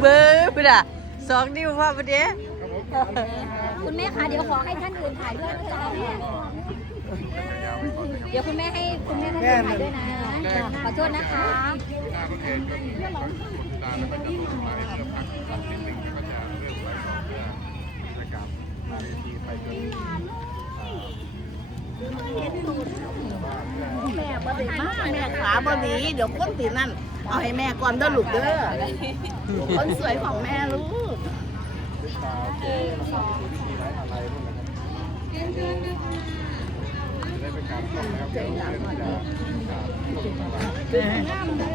เบอร์พุ่นอะสองนิ้วพ่อประเดี๋ยวคุณแม่คะเดี๋ยวขอให้ท่านอื่นถ่ายด้วยนะจ๊ะเดี๋ยวคุณแม่ให้คุณแม่ท่านอื่นถ่ายด้วยนะขอโทษนะคะแม่บ่ได้มาแม่ขาบ่หนีเดี๋ยวคนตีนั่น เอาให้แม่ก่อนเด้อลูกเด้อคนสวยของแม่ลูก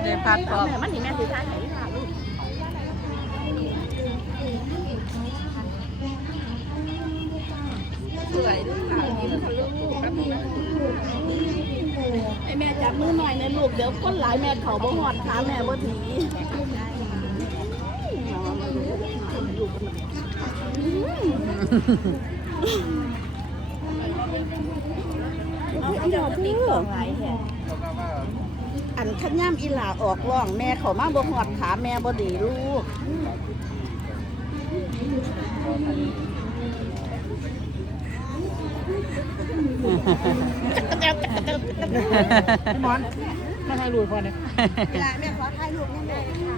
ได้พักพร้อมแม่มันนี่แม่สิทานไหนค่ะลูกสวยด้วยค่ะยิ้มทะลุแป๊บนึงนะ ให้แม่จับมือหน่อยนะลูกเดี๋ยวคนหลายแม่เขาบ่หอดขาแม่บ่ถีเอาอีดอกเด้ออันขันย่ำอีหลาออกร่องแม่เขามาบ่หอดขาแม่บ่ดีลูก มอนมาถ่ายรูปพ่อเนี่ยเวลาแม่ขอถ่ายรูปแม่ค่ะ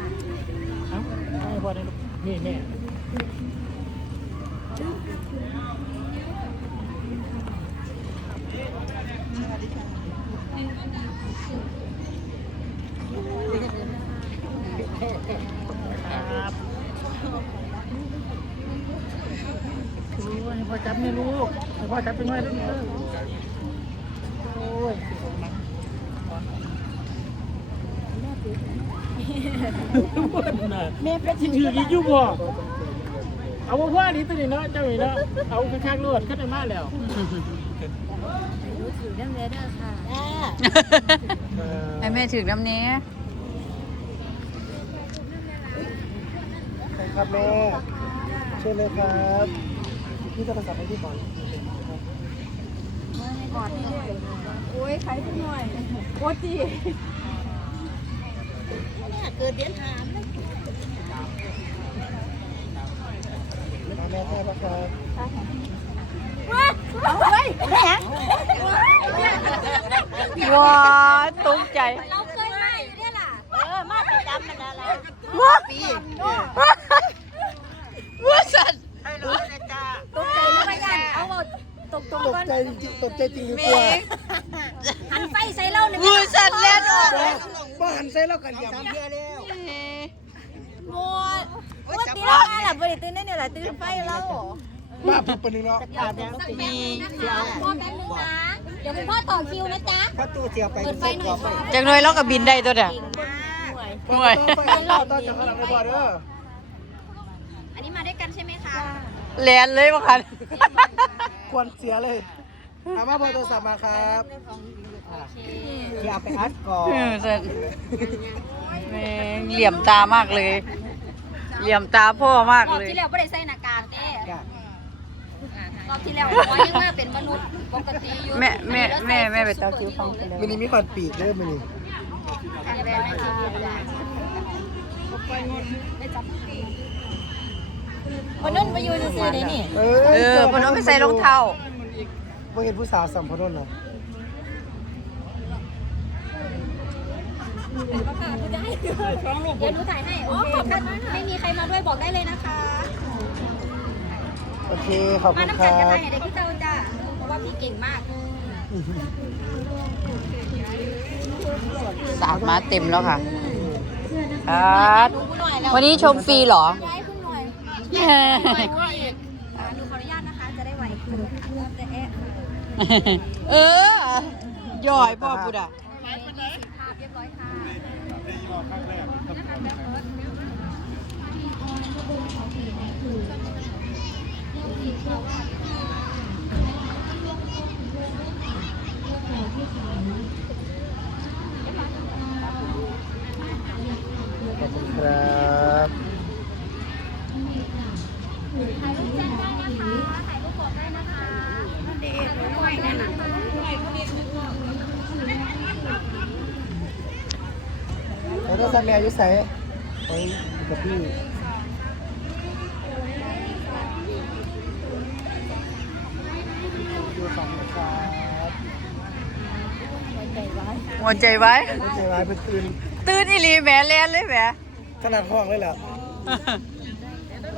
เอ้าถ่ายพ่อเนี่ยลูกนี่แม่ครับโอ้ยให้พ่อจับนี่ลูกให้พ่อจับเป็นไงลูกเออโอ้ยแม่เป็นสิถือกี่ยุบบ่เอาบ่พ่อนี่ตัวนี้เนาะเจ้าหนี่เนาะเอาข้างๆรถขึ้นมาแล้วถือเรื่องเรเดอร์ค่ะเออให้แม่ถึงน้ำเนี้ยครับแม่เชิญเลยครับ พี่โทรศัพท์ให้พี่ก่อนโอ้ยใครสักหน่อยโอ้จีเกิดเดือนหามมาแม่แท้ปะครับเอาเฮ้ยแม่ว้าตกใจ เราเคยมาอยู่เนี่ยล่ะ เออ มาประจำมันอะไรว้าปี ว้าสัตว์ ให้รู้นะจ๊ะ ตกใจแล้วมายันเอาเอา ตกตรงตกก่อนใจจริงๆตกใจจริงหรือเมเปล่างหันไฟใส่เราเนี่ยมือสั่นเล่นออกเลยบ้านใส่แล้วกันยำโมดว่าตีเรามาหลับบริตื่นได้เนี่ยแหละตื่นไฟเรามาผิดปนึงเนาะมีพ่อแป๊บนึงนะเดี๋ยวคุณพ่อต่อคิวนะจ๊ะถ้าตู้เสียไปเปิดไฟหน่อยค่ะจังหน่อยเราก็บินได้ตัวเด้อเก่งมากห่วยต่อไปต่อต่อจากข้างหลังไปก่อนเด้ออันนี้มาด้วยกันใช่ไหมคะแลนเลยบ่คัน ควรเสียเลยอามาเบอร์โทรศัพท์มาครับอย่าไปอัดก่อนเออสัตว์แม่งเหลี่ยมตามากเลย เหลี่ยมตาพ่อมากรอบเลย ที่แล้วไม่ได้ใส่หน้ากากเต้รอบที่แล้วขอยังมาเป็นมนุษย์ปกติอยู่แม่แม่แม่แม่ไปตาคิวฟังไปแล้วมินิมีคอนปีกเริ่มมินิ คนนั้นมาอยู่ซื่อๆได้นี่เอเออพนมไปใส่รองเท้า บ่เห็นผู้สาวสัมพนนเหรอเดี๋ยวหนูถ่ายให้อ๋อขอบคุณไม่มีใครมาด้วยบอกได้เลยนะคะ โอเคขอบมาคุณน้ำคกัรันกันบได้เด็กพี่เจ้าจ้าเพราะว่าพี่เก่งมาก สาดมาเต็มแล้วค่ะครับดูหน่อยแล้ววันนี้ชมฟรีเหรอย้ายคุณหน่ อ่าหนูขออนุญาตนะคะ จะได้ไหวจะแอะเออย่อยพ่อพูดอะภาพเรียบร้อยค่ะขอบคุณครับ ถ่ายรูปแจ้งได้นะคะถ่ายรูปบอกได้นะคะเด็กด้วยนั่นน่ะแล้วก็สัตว์แมวอยุ่ใส่ไปกับพี่หัวใจไว้ไม่ใช่ร้ายเป็นตื่นตื่นอีหลีแหมแลนเลยแหมขนาดห้องเลยแหละ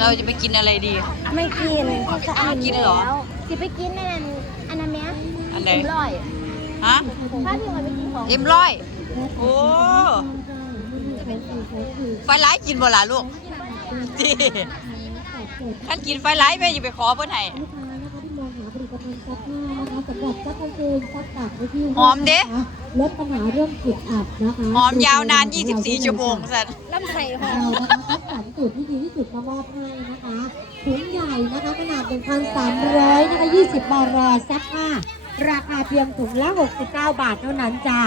เราจะไปกินอะไรดี ไม่กินเขาจะอ่านกินเหรอแล้ว สิไปกินนั่นอันนั้นไหมอันไหน เอ็มร้อยฮะถ้าพี่มันไปกินของเอ็มร้อยโอ้ไฟไลท์กินบ่ล่ะลูกจีท่านกินไฟไลท์แม่อย่าไปขอเพิ่นให้หอมเด้ลดปัญหาเรื่องกลิ่นอับนะคะหอมยาวนาน 24 ชั่วโมงสันลำไส้หอเรามนะคะคัดส รรสูตรที่ดีที่สุดมามอบให้นะคะถุงใหญ่นะคะขนาด 1,300นะคะ20บาทรอซักผ้าราคาเพียงถุงละ 69 บาทเท่านั้นจ้า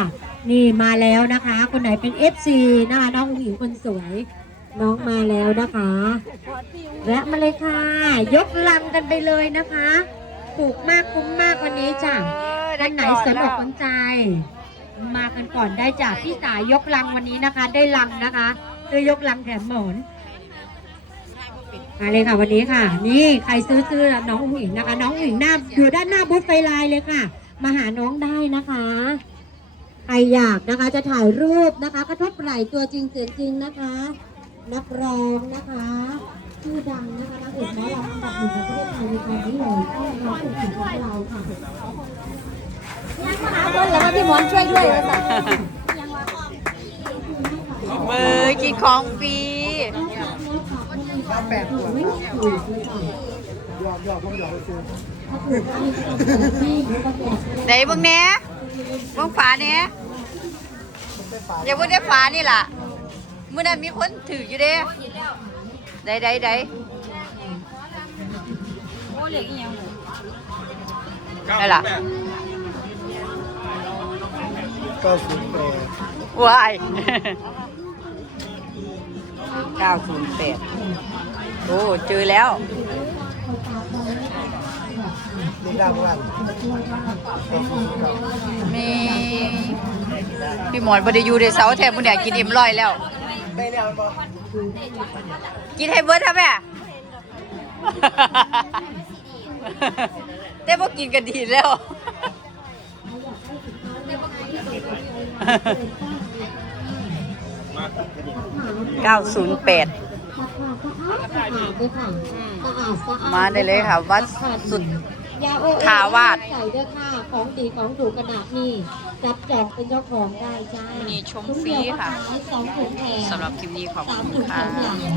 นี่มาแล้วนะคะ คนไหนเป็น FC นะคะน้องหญิงคนสวย น้องมาแล้วนะคะแวะมาเลยค่ะ ยกลังกันไปเลยนะคะถูกมากคุ้มมากวันนี้จ้ะท่านไหนสนอกสนใจ มากันก่อนได้จากพี่สายยกลังวันนี้นะคะ ได้ลังนะคะได้ยกลังแถมหมอน มาเลยค่ะวันนี้ค่ะ นี่ใครซื้อซื้อน้องหญิงนะคะ น้องหญิงหน้าอยู่ด้านหน้าบูธไฟลายเลยค่ะ มาหาน้องได้นะคะ ใครอยากนะคะจะถ่ายรูปนะคะกระทบไหล่ตัวจริงเสียงจริงนะคะ นักร้องนะคะชื่อดังนะคะนาเอกหมอลำอันดับหนึ่งของประเทศไทยในตอนนี้เลยก็เราเป็นสิ่งของเราค่ะหาคนแล้วก็พี่หมอนช่วยด้วยว่าสัตว์มือกินของฟรี แปดขวบยอมยอมผมยอมไปซื้อไหนเบิ่งแหน่เบิ่งฝาแหน่อย่าเบิ่งได้ฝานี่ล่ะมื้อนั้นมีคนถืออยู่เด้ได้ได้ได้โอ้เหลืออีกอย่างได้ล่ะเก้าศูนย์แปดว้าย908 โอ้เจอแล้วลูกดาววันเก้าศูนย์เก้ามีพี่หมอนบ่ได้อยู่ได้เสาแถมมื้อนี้กินเอ็มร้อยแล้วได้แล้วบ่กินให้เบิดท่าแม่แต่บ่กินกันดีแล้ว908 มาได้เลยค่ะ วัดสุดทาวาส ใส่เด้อค่ะ ของดีของถูกขนาดนี้จับจองเป็นเจ้าของได้จ้านี่ชมฟรีค่ะ สองถุงแถมสำหรับคลิปนี้ขอบคุณค่ะ